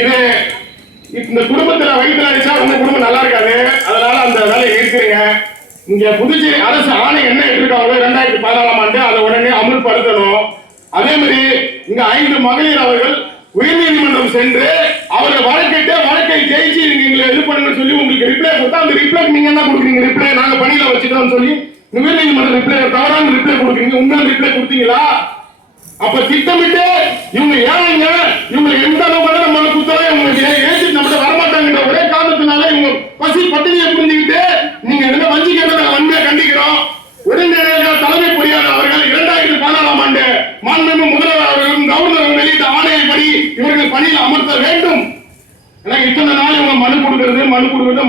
இது இந்த குடும்பத்துல வயிற்றுல அடிச்சா உங்க குடும்பம் நல்லா இருக்காது. அதனால அந்த வேலையை ஏற்கிறீங்க. இங்க புதுச்சேரி அரசு ஆணை என்ன எடுத்திருக்காங்களோ 2014ஆம் ஆண்டு அதை உடனே அமல்படுத்தணும். அதே மாதிரி இங்க 5 மகளிர் அவர்கள் உயர்நீதிமன்றம் சென்று அவர்கள் வழக்கை ஜெயிச்சு நீங்க எங்களை இது பண்ணுங்க சொல்லி உங்களுக்கு ரிப்ளை கொடுத்தா அந்த ரிப்ளை நீங்க என்ன கொடுக்குறீங்க? ரிப்ளை நாங்க பணியில வச்சுட்டோம் சொல்லி உயர்நீதிமன்றம் ரிப்ளை தவறான ரிப்ளை கொடுக்குறீங்க. உண்மையான ரிப்ளை கொடுத்தீங்களா? அப்ப திட்டமிட்டு இவங்க ஏழைங்க, இவங்க எந்த அளவுக்கு நம்ம குத்தவே உங்களுக்கு ஏசி நம்மகிட்ட வரமாட்டாங்க ஒரே காரணத்தினால இவங்க பசி பட்டினியை புரிஞ்சுக்கிட்டு நீங்க என்ன வஞ்சிக்கிறத வன்மையா கண்டிக்கிறோம். உடனடியாக தலைமை பொறியாளர் அவர்கள் 2014ஆம் ஆண்டு மாண்புமிகு முதல்வர் அவர்களும் கவர்னர் வெளியிட்ட ஆணையப்படி இவர்கள் பணியில் அமர்த்த வேண்டும். ஏன்னா இத்தனை நாள் இவங்க மனு கொடுக்கறது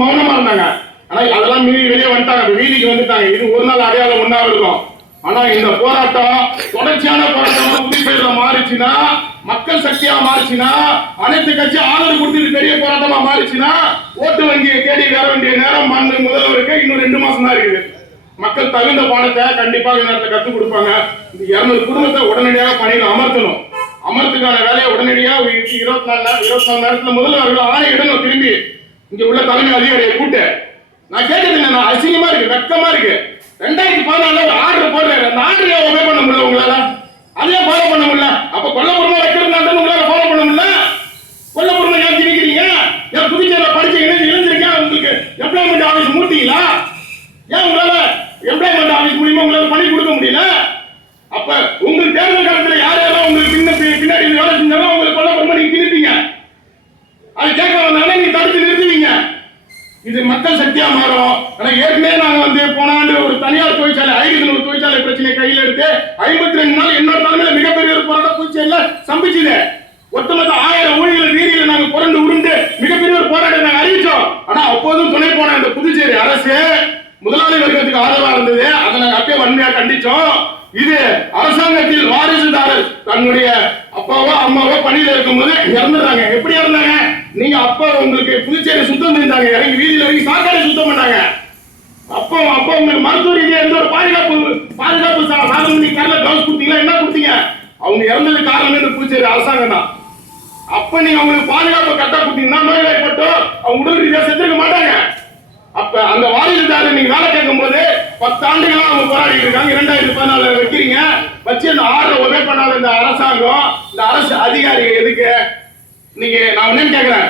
மௌனமா இருந்தாங்க. ஆனா அதெல்லாம் மீறி வெளியே வந்துட்டாங்க, வீதிக்கு வந்துட்டாங்க. இது ஒரு நாள் அடையாளம் ஒன்னா இருக்கும். ஆனா இந்த போராட்டம் தொடர்ச்சியான போராட்டம் புதுச்சேரியில மாறிச்சுன்னா, மக்கள் சக்தியா மாறிச்சுன்னா, அனைத்து கட்சி ஆதரவு கொடுத்து பெரிய போராட்டமா மாறிச்சுன்னா, ஓட்டு வங்கியை தேடி வர வேண்டிய நேரம் மாண்பு முதல்வருக்கு இன்னும் 2 மாசம் தான் இருக்குது. மக்கள் தகுந்த பாடத்தை கண்டிப்பாக நேரத்தை கற்றுக் கொடுப்பாங்க. இந்த 200 குடும்பத்தை உடனடியாக பணியில் அமர்த்தணும். அமர்த்துக்கான வேலையை உடனடியாக 24 நேரத்துல முதல்வர்கள் ஆணை இடணும். திரும்பி இங்க உள்ள தலைமை அதிகாரியை கூட்ட நான் கேட்கறது என்ன, அசிங்கமா இருக்கு, வெக்கமா இருக்கு. 2014 ஆர்டர் போடுறாரு, அந்த ஆர்டரை ஒபே பண்ண முடியல உங்களால, அதே ஃபாலோ பண்ண முடியல. அப்ப கொல்லப்புறமா வைக்கிறதுனால உங்களால ஃபாலோ பண்ண முடியல. கொல்லப்புறமா ஏன் திணிக்கிறீங்க? ஏன் புதுச்சேரியில படிச்ச இளைஞருக்கா உங்களுக்கு எம்ப்ளாய்மெண்ட் ஆபீஸ் மூட்டீங்களா? ஏன் உங்களால எம்ப்ளாய்மெண்ட் ஆபீஸ் மூலியமா உங்களால பணி கொடுக்க முடியல? அப்ப உங்களுக்கு தேர்தல் காலத்துல யார் யாரெல்லாம் உங்களுக்கு பின்னாடி வேலை செஞ்சாலும் உங்களுக்கு கொல்லப்புறமா நீங்க திணிப்பீங்க. அது கேட்க வந்தாலும் நீங்க தடுத்து நிறுத்துவீங்க. இது மக்கள் சக்தியா மாறும். ஆனா ஏற்கனவே நாங்க போன ஆண்டு ஒரு தனியார் தொழிற்சாலை ஒரு தொழிற்சாலை பிரச்சனை கையில் எடுத்து 52 நாள் என்னோட தலைமையில மிகப்பெரிய ஒரு போராட்டம் புதுச்சேரியில சம்பிச்சுது. ஒட்டுமொத்த 1000 ஊழியர்கள் வீதியில் நாங்க புரண்டு உருண்டு மிகப்பெரிய ஒரு போராட்டம் நாங்க அறிவிச்சோம். ஆனா அப்போதும் துணை போன இந்த புதுச்சேரி அரசு முதலாளி வர்க்கத்துக்கு ஆதரவா இருந்தது. அதை நாங்க அப்பயே வன்மையா கண்டிச்சோம். இது அரசாங்கத்தில் வாரிசுதாரர் தன்னுடைய அப்பாவோ அம்மாவோ பணியில இருக்கும்போது இறந்துறாங்க. எப்படி இறந்தாங்க? நீங்க அப்பா உங்களுக்கு புதுச்சேரி சுத்தம் செஞ்சாங்க, இறங்கி வீதியில இறங்கி சாக்காடு சுத்தம் பண்ணாங்க. அப்பா உங்களுக்கு மருத்துவ ரீதியா எந்த ஒரு பாதுகாப்பு சாதனம் நீங்க கரல கிளவுஸ் கொடுத்தீங்களா? என்ன கொடுத்தீங்க? அவங்க இறந்தது காரணமே இந்த புதுச்சேரி அரசாங்கம் தான். அப்ப நீங்க அவங்களுக்கு பாதுகாப்பு கரெக்டா கொடுத்தீங்கன்னா நோய்வாய்ப்பட்டோ அவங்க உடல் ரீதியா செத்துருக்க மாட்டாங்க. அப்ப அந்த வாரிசுதாரர் நீங்க வேலை கேட்கும் போது 10 ஆண்டுகளா அவங்க போராடிட்டு இருக்காங்க. 2014 வைக்கிறீங்க வச்சு அந்த ஆர்டரை ஒபே பண்ணாத இந்த அரசாங்கம், இந்த அரசு அதிகாரிகள் எதுக்கு? நீங்க நான் என்னன்னு கேட்கிறேன்,